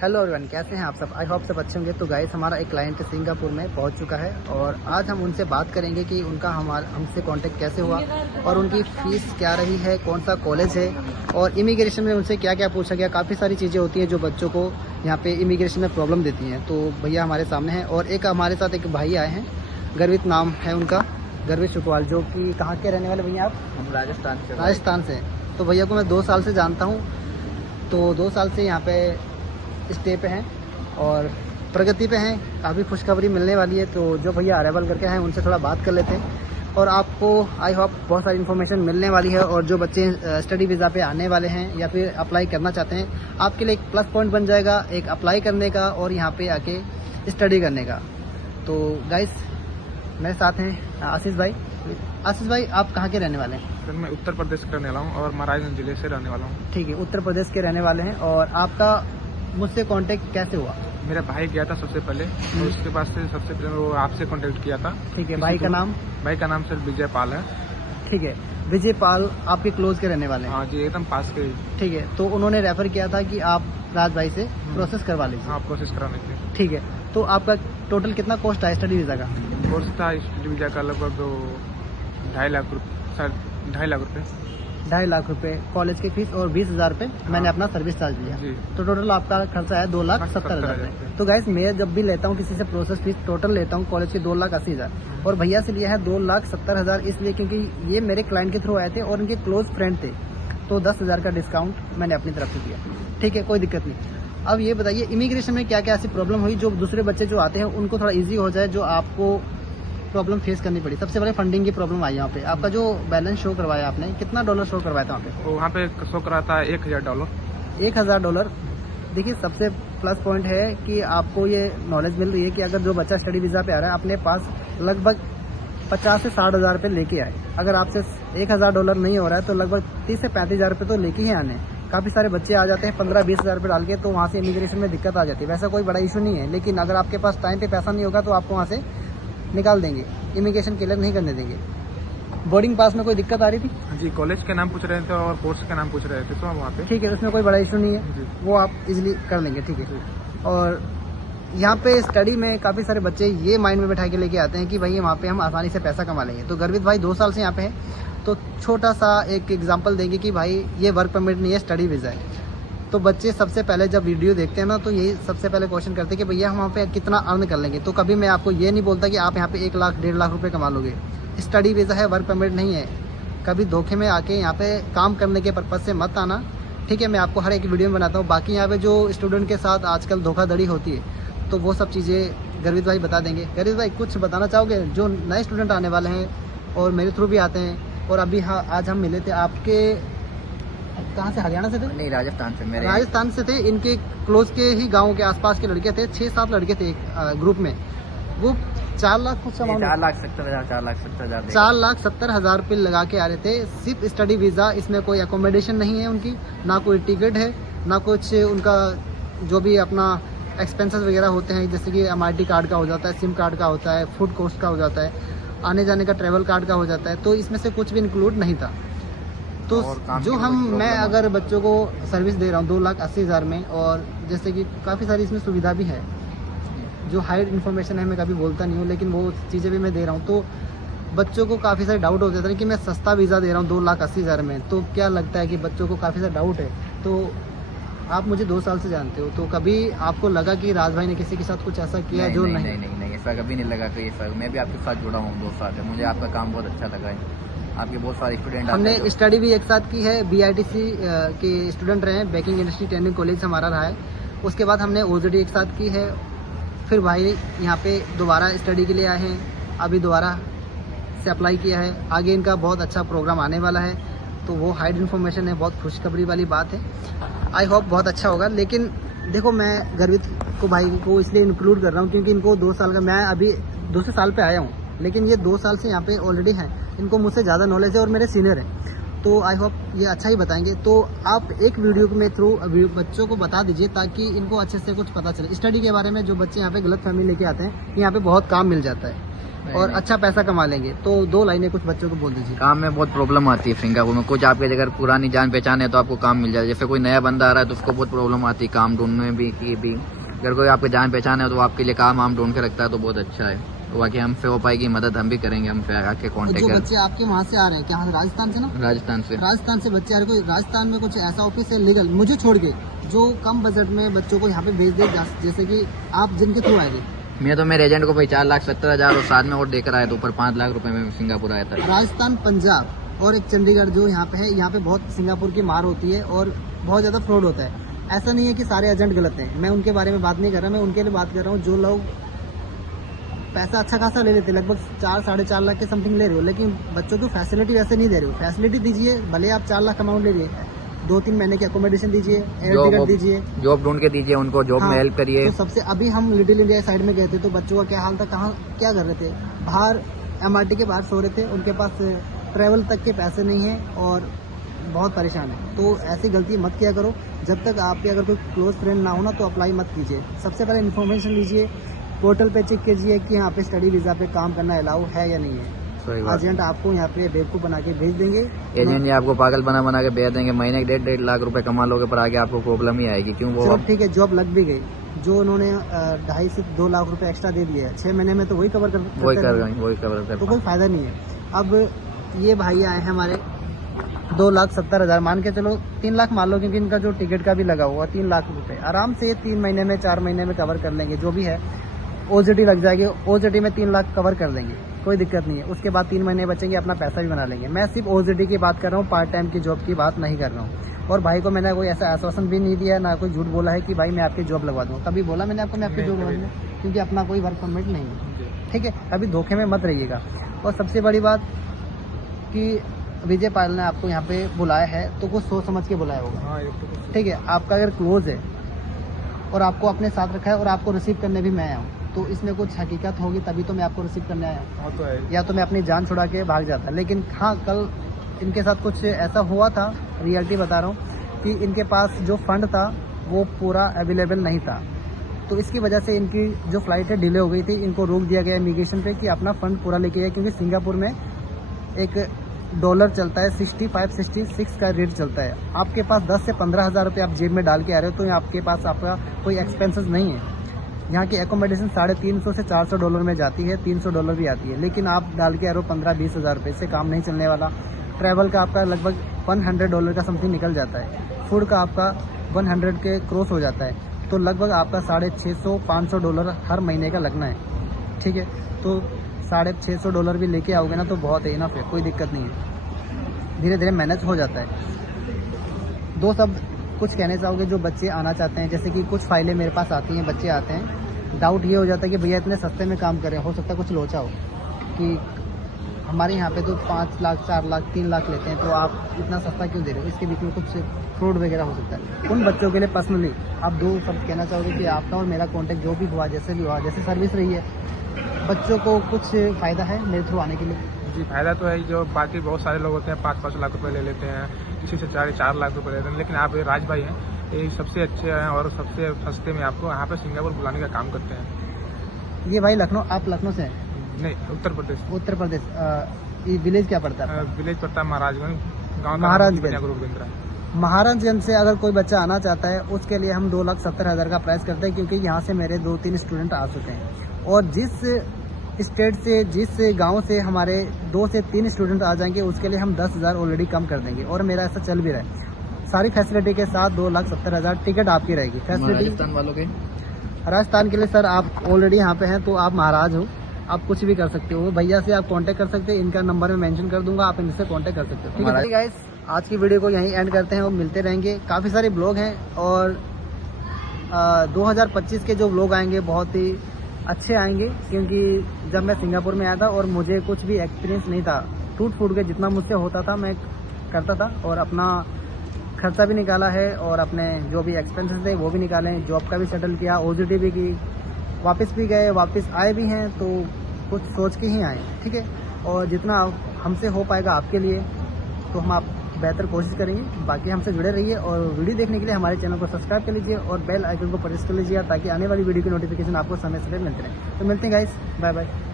Hello everyone, कैसे हैं आप सब? आई होप सब अच्छे होंगे। तो गाइस, हमारा एक क्लाइंट सिंगापुर में पहुंच चुका है और आज हम उनसे बात करेंगे कि उनका हमसे कांटेक्ट कैसे हुआ और उनकी फ़ीस क्या रही है, कौन सा कॉलेज है और इमिग्रेशन में उनसे क्या क्या पूछा गया। काफ़ी सारी चीज़ें होती हैं जो बच्चों को यहाँ पे इमिग्रेशन में प्रॉब्लम देती हैं। तो भैया हमारे सामने हैं और एक हमारे साथ एक भाई आए हैं, गर्वित नाम है उनका, गर्वित शुकवाल, जो कि कहाँ के रहने वाले भैया आप? हम राजस्थान से। तो भैया को मैं 2 साल से जानता हूँ, तो 2 साल से यहाँ पे स्टे पे हैं और प्रगति पे हैं। काफ़ी खुशखबरी मिलने वाली है। तो जो भैया अरेबल करके हैं उनसे थोड़ा बात कर लेते हैं और आपको आई होप बहुत सारी इन्फॉर्मेशन मिलने वाली है। और जो बच्चे स्टडी वीज़ा पे आने वाले हैं या फिर अप्लाई करना चाहते हैं, आपके लिए एक प्लस पॉइंट बन जाएगा एक अप्लाई करने का और यहाँ पे आके स्टडी करने का। तो गाइस, मेरे साथ हैं आशीष भाई। आशीष भाई, आप कहाँ के रहने वाले हैं? सर, मैं उत्तर प्रदेश का रहने वाला हूँ और महाराजगंज जिले से रहने वाला हूँ। ठीक है, उत्तर प्रदेश के रहने वाले हैं। और आपका मुझसे कांटेक्ट कैसे हुआ? मेरा भाई गया था सबसे पहले और उसके बाद से सबसे पहले वो आपसे कांटेक्ट किया था। ठीक है, भाई का नाम? भाई का नाम सर विजय पाल है। ठीक है, विजय पाल आपके क्लोज के रहने वाले हैं? हाँ जी, एकदम पास के। ठीक है, तो उन्होंने रेफर किया था कि आप राज भाई से प्रोसेस करवा लीजिए। हाँ, प्रोसेस कराने के लिए। ठीक है, तो आपका टोटल कितना कॉस्ट आया स्टडी वीज़ा का? कोर्स था स्टडी वीजा का लगभग 2.5 लाख रुपये। 2.5 लाख रुपए कॉलेज की फीस और 20,000 रुपये मैंने अपना सर्विस चार्ज लिया। तो टोटल आपका खर्चा है 2,70,000 रुपये। तो गाइस, मैं जब भी लेता हूँ किसी से प्रोसेस फीस टोटल लेता हूँ कॉलेज की 2,80,000 और भैया से लिया है 2,70,000, इसलिए क्योंकि ये मेरे क्लाइंट के थ्रू आए थे और इनके क्लोज फ्रेंड थे। तो 10,000 का डिस्काउंट मैंने अपनी तरफ से दिया। ठीक है, कोई दिक्कत नहीं। अब ये बताइए, इमिग्रेशन में क्या क्या ऐसी प्रॉब्लम हुई जो दूसरे बच्चे जो आते हैं उनको थोड़ा ईजी हो जाए, जो आपको प्रॉब्लम फेस करनी पड़ी? सबसे पहले फंडिंग की प्रॉब्लम आई यहाँ पे। आपका जो बैलेंस शो करवाया आपने, कितना डॉलर शो करवाया था वहाँ पे शो करा था $1,000। $1,000। देखिए, सबसे प्लस पॉइंट है कि आपको ये नॉलेज मिल रही है कि अगर जो बच्चा स्टडी वीज़ा पे आ रहा है अपने पास लगभग 50 से 60,000 रुपये लेके आए। अगर आपसे $1,000 नहीं हो रहा है तो लगभग 30 से 35,000 रुपये तो लेके ही आने। काफ़ी सारे बच्चे आ जाते हैं 15-20,000 रुपये डाल के, तो वहाँ से इमिग्रेशन में दिक्कत आ जाती है। वैसा कोई बड़ा इशू नहीं है, लेकिन अगर आपके पास टाइम पे पैसा नहीं होगा तो आपको वहाँ से निकाल देंगे, इमिग्रेशन क्लियर नहीं करने देंगे। बोर्डिंग पास में कोई दिक्कत आ रही थी? जी, कॉलेज के नाम पूछ रहे थे और कोर्स के नाम पूछ रहे थे, तो हम वहाँ पे। ठीक है, उसमें कोई बड़ा इशू नहीं है, वो आप इजीली कर लेंगे। ठीक है, और यहाँ पे स्टडी में काफ़ी सारे बच्चे ये माइंड में बैठा के लेके आते हैं कि भाई वहाँ पे हम आसानी से पैसा कमा लेंगे। तो गर्वित भाई 2 साल से यहाँ पे हैं, तो छोटा सा एक एग्जांपल देंगे कि भाई ये वर्क परमिट नहीं है, स्टडी वीज़ा है। तो बच्चे सबसे पहले जब वीडियो देखते हैं ना, तो यही सबसे पहले क्वेश्चन करते हैं कि भैया हम वहाँ पे कितना अर्न कर लेंगे। तो कभी मैं आपको ये नहीं बोलता कि आप यहाँ पे 1 लाख 1.5 लाख रुपए कमा लोगे। स्टडी वीज़ा है, वर्क परमिट नहीं है। कभी धोखे में आके यहाँ पे काम करने के पर्पज़ से मत आना। ठीक है, मैं आपको हर एक वीडियो में बनाता हूँ। बाकी यहाँ पे जो स्टूडेंट के साथ आजकल धोखाधड़ी होती है, तो वो सब चीज़ें गर्वित भाई बता देंगे। गर्वित भाई, कुछ बताना चाहोगे जो नए स्टूडेंट आने वाले हैं और मेरे थ्रू भी आते हैं? और अभी हाँ, आज हम मिले थे आपके, कहाँ से, हरियाणा से थे? नहीं, राजस्थान से। मेरे राजस्थान से थे। इनके क्लोज के ही गांव के आसपास के लड़के थे, 6-7 लड़के थे एक ग्रुप में। वो 4 लाख कुछ 4,70,000 4,70,000 रुपये लगा के आ रहे थे, सिर्फ स्टडी वीज़ा। इसमें कोई अकोमोडेशन नहीं है उनकी, ना कोई टिकट है, ना कुछ उनका जो भी अपना एक्सपेंसेस वगैरह होते हैं, जैसे कि MRT कार्ड का हो जाता है, सिम कार्ड का होता है, फूड कॉस्ट का हो जाता है, आने जाने का ट्रैवल कार्ड का हो जाता है। तो इसमें से कुछ भी इंक्लूड नहीं था। तो जो मैं अगर बच्चों को सर्विस दे रहा हूँ 2,80,000 में, और जैसे कि काफ़ी सारी इसमें सुविधा भी है, जो हाइड इन्फॉर्मेशन है मैं कभी बोलता नहीं हूँ, लेकिन वो चीज़ें भी मैं दे रहा हूँ। तो बच्चों को काफ़ी सारे डाउट हो जाते हैं कि मैं सस्ता वीज़ा दे रहा हूँ 2,80,000 में। तो क्या लगता है कि बच्चों को काफ़ी सारा डाउट है। तो आप मुझे 2 साल से जानते हो, तो कभी आपको लगा कि राज भाई ने किसी के साथ कुछ ऐसा किया जो नहीं, ऐसा कभी नहीं लगा कि ऐसा। मैं भी आपके साथ जुड़ा हूँ 2 साल से, मुझे आपका काम बहुत अच्छा लगा है। आपके बहुत सारे स्टूडेंट हमने स्टडी भी एक साथ की है, BITC के स्टूडेंट रहे हैं, बेकिंग इंडस्ट्री ट्रेनिंग कॉलेज हमारा रहा है। उसके बाद हमने OJT एक साथ की है। फिर भाई यहाँ पे दोबारा स्टडी के लिए आए हैं, अभी दोबारा से अप्लाई किया है। आगे इनका बहुत अच्छा प्रोग्राम आने वाला है, तो वो हाइड इन्फॉर्मेशन है, बहुत खुशखबरी वाली बात है। आई होप बहुत अच्छा होगा। लेकिन देखो, मैं गर्वित को भाई को इसलिए इंक्लूड कर रहा हूँ क्योंकि इनको 2 साल का, मैं अभी दूसरे साल पे आया हूँ, लेकिन ये 2 साल से यहाँ पे ऑलरेडी हैं। इनको मुझसे ज़्यादा नॉलेज है और मेरे सीनियर हैं। तो आई होप ये अच्छा ही बताएंगे। तो आप एक वीडियो में थ्रू बच्चों को बता दीजिए ताकि इनको अच्छे से कुछ पता चले स्टडी के बारे में। जो बच्चे यहाँ पे गलत फहमी लेके आते हैं कि यहाँ पे बहुत काम मिल जाता है और अच्छा पैसा कमा लेंगे, तो 2 लाइनें कुछ बच्चों को बोल दीजिए। काम में बहुत प्रॉब्लम आती है सिंगापुर में। कुछ आपके अगर पुरानी जान पहचान है तो आपको काम मिल जाए। जैसे कोई नया बंदा आ रहा है तो उसको बहुत प्रॉब्लम आती है काम ढूंढने में भी कि भी अगर कोई आपके जान पहचान है तो आपके लिए काम हम ढूंढ के रखता है तो बहुत अच्छा है। तो बाकी हमसे हो पाएगी मदद हम भी करेंगे, हम पे आके तो कॉन्टेक्ट जो करें। बच्चे आपके वहाँ से आ रहे हैं, क्या राजस्थान से ना? राजस्थान से बच्चे आ रहे हैं, कोई राजस्थान में कुछ ऐसा ऑफिस है लीगल मुझे छोड़ के जो कम बजट में बच्चों को यहाँ पे भेज दे, जैसे कि आप जिनके थ्रू आएंगे? मैं तो मेरे एजेंट को भाई 4,70,000 और साथ में और देकर आया तो ऊपर 5 लाख रुपए में सिंगापुर आया था। राजस्थान, पंजाब और एक चंडीगढ़ जो यहाँ पे है, यहाँ पे बहुत सिंगापुर की मार होती है और बहुत ज़्यादा फ्रॉड होता है। ऐसा नहीं है कि सारे एजेंट गलत हैं, मैं उनके बारे में बात नहीं कर रहा, मैं उनके लिए बात कर रहा हूँ जो लोग पैसा अच्छा खासा ले लेते, लगभग 4-4.5 लाख के समथिंग ले रहे हो, लेकिन बच्चों को फैसिलिटी वैसे नहीं दे रहे हो। फैसिलिटी दीजिए, भले आप 4 लाख अमाउंट ले रही है, 2-3 महीने की अकोमोडेशन दीजिए, एयर टिकट दीजिए, जॉब ढूंढ के दीजिए उनको, जॉब में हेल्प करिए। तो सबसे अभी हम लिटिल इंडिया साइड में गए थे तो बच्चों का क्या हाल था, कहाँ क्या कर रहे थे, बाहर MRT के बाहर सो रहे थे, उनके पास ट्रैवल तक के पैसे नहीं है और बहुत परेशान है। तो ऐसी गलती मत किया करो। जब तक आपके अगर कोई क्लोज फ्रेंड ना हो ना तो अप्लाई मत कीजिए। सबसे पहले इन्फॉर्मेशन लीजिए, पोर्टल पे चेक कीजिए कि यहाँ पे स्टडी वीज़ा पे काम करना अलाउ है या नहीं है। एजेंट आपको यहाँ पे बेवकूफ़ बना के भेज देंगे, एजेंट ये आपको पागल बना के भेज देंगे। महीने के 1.5 लाख रुपए कमा लोगे पर आगे आपको प्रॉब्लम ही आएगी। क्यों? वो ठीक है, जॉब लग भी गई, जो उन्होंने 2.5 से 2 लाख रुपए एक्स्ट्रा दे दिए 6 महीने में, तो वही कवर कर तो कोई फायदा नहीं है। अब ये भाई आए हैं हमारे 2,70,000 मान के चलो, 3 लाख मान लो, क्योंकि इनका जो टिकट का भी लगा हुआ 3 लाख रुपए आराम से 3 महीने में 4 महीने में कवर कर लेंगे। जो भी है OJT लग जाएगी, OJT में 3 लाख कवर कर देंगे, कोई दिक्कत नहीं है। उसके बाद 3 महीने बचेंगे, अपना पैसा भी बना लेंगे। मैं सिर्फ OJT की बात कर रहा हूँ, पार्ट टाइम की जॉब की बात नहीं कर रहा हूँ। और भाई को मैंने कोई ऐसा आश्वासन भी नहीं दिया, ना कोई झूठ बोला है कि भाई मैं आपकी जॉब लगवा दूँगा। कभी बोला मैंने आपको मैं आपकी जॉब लगवा दूँगा? क्योंकि अपना कोई वर्क परमिट नहीं है, ठीक है। कभी धोखे में मत रहिएगा। और सबसे बड़ी बात कि विजय पायल ने आपको यहाँ पे बुलाया है तो कुछ सोच समझ के बुलाया होगा, ठीक है। आपका अगर क्लोज है और आपको अपने साथ रखा है और आपको रिसीव करने भी मैं आया हूँ, तो इसमें कुछ हकीकत होगी तभी तो मैं आपको रिसीव करने आया हूँ, या तो मैं अपनी जान छुड़ा के भाग जाता। लेकिन हाँ, कल इनके साथ कुछ ऐसा हुआ था, रियलिटी बता रहा हूँ, कि इनके पास जो फंड था वो पूरा अवेलेबल नहीं था। तो इसकी वजह से इनकी जो फ्लाइट है डिले हो गई थी। इनको रोक दिया गया इमिग्रेशन पे कि अपना फंड पूरा लेके आए, क्योंकि सिंगापुर में एक डॉलर चलता है 65-66 का रेट चलता है। आपके पास 10 से 15 हज़ार रुपये आप जेब में डाल के आ रहे हो तो आपके पास आपका कोई एक्सपेंसेस नहीं है। यहाँ की एकोमोडेशन $350 से $400 में जाती है, $300 भी आती है, लेकिन आप डाल के आ रहे हो 15-20 हज़ार रुपये, से काम नहीं चलने वाला। ट्रैवल का आपका लगभग $100 का समथिंग निकल जाता है, फूड का आपका 100 के क्रॉस हो जाता है, तो लगभग आपका $650-500 हर महीने का लगना है, ठीक है। तो $650 भी लेके आओगे ना तो बहुत है, इनफ है, कोई दिक्कत नहीं है, धीरे धीरे मैनेज हो जाता है। 2 शब्द कुछ कहने चाहोगे जो बच्चे आना चाहते हैं? जैसे कि कुछ फाइलें मेरे पास आती हैं, बच्चे आते हैं, डाउट ये हो जाता है कि भैया इतने सस्ते में काम कर रहे हैं, हो सकता है कुछ लोचा हो कि हमारे यहाँ पे तो 5 लाख 4 लाख 3 लाख लेते हैं, तो आप इतना सस्ता क्यों दे रहे हो? इसके बीच में कुछ फ्रॉड वगैरह हो सकता है। उन बच्चों के लिए पर्सनली आप 2 शब्द कहना चाहोगे कि आपका और मेरा कॉन्टैक्ट जो भी हुआ, जैसे भी हुआ, जैसे सर्विस रही है, बच्चों को कुछ फ़ायदा है मेरे थ्रू आने के लिए? जी, फायदा तो है। जो बाकी बहुत सारे लोग होते हैं 5-5 लाख रुपए ले लेते हैं, किसी से 4 लाख रुपए ले लेते हैं, लेकिन आप ये राज भाई हैं, ये सबसे अच्छे हैं और सबसे सस्ते में आपको यहाँ पे सिंगापुर बुलाने का काम करते हैं। ये भाई लखनऊ, आप लखनऊ से हैं? नहीं, उत्तर प्रदेश। उत्तर प्रदेश। ये विलेज क्या पड़ता है? विलेज पड़ता है महाराजगंज, गाँव महाराजगंज। महाराजगंज से अगर कोई बच्चा आना चाहता है उसके लिए हम 2,70,000 का प्राइस करते हैं, क्योंकि यहाँ से मेरे 2-3 स्टूडेंट आ चुके हैं और जिस स्टेट से, जिस गांव से हमारे 2 से 3 स्टूडेंट आ जाएंगे उसके लिए हम 10,000 ऑलरेडी कम कर देंगे, और मेरा ऐसा चल भी रहा है। सारी फैसिलिटी के साथ 2,70,000 टिकट आपकी रहेगी। फैसिलिटी राजस्थान वालों के, राजस्थान के लिए सर आप ऑलरेडी यहाँ पे हैं तो आप महाराज हो, आप कुछ भी कर सकते हो। भैया से आप कांटेक्ट कर सकते हैं, इनका नंबर मैं मेंशन कर दूंगा, आप इनसे कांटेक्ट कर सकते हो, ठीक है गाइस। आज की वीडियो को यहीं एंड करते हैं और मिलते रहेंगे। काफ़ी सारे ब्लॉग हैं और 2025 के जो ब्लॉग आएंगे बहुत ही अच्छे आएंगे, क्योंकि जब मैं सिंगापुर में आया था और मुझे कुछ भी एक्सपीरियंस नहीं था, टूट फूट के जितना मुझसे होता था मैं करता था और अपना खर्चा भी निकाला है और अपने जो भी एक्सपेंसेस थे वो भी निकाले, जॉब का भी सेटल किया, OJT भी की, वापस भी गए, वापस आए भी हैं, तो कुछ सोच के ही आए, ठीक है। और जितना हमसे हो पाएगा आपके लिए तो हम आप बेहतर कोशिश करेंगे। बाकी हमसे जुड़े रहिए और वीडियो देखने के लिए हमारे चैनल को सब्सक्राइब कर लीजिए और बेल आइकन को प्रेस कर लीजिए ताकि आने वाली वीडियो की नोटिफिकेशन आपको समय समय मिलते रहे। तो मिलते हैं गाइस, बाय बाय।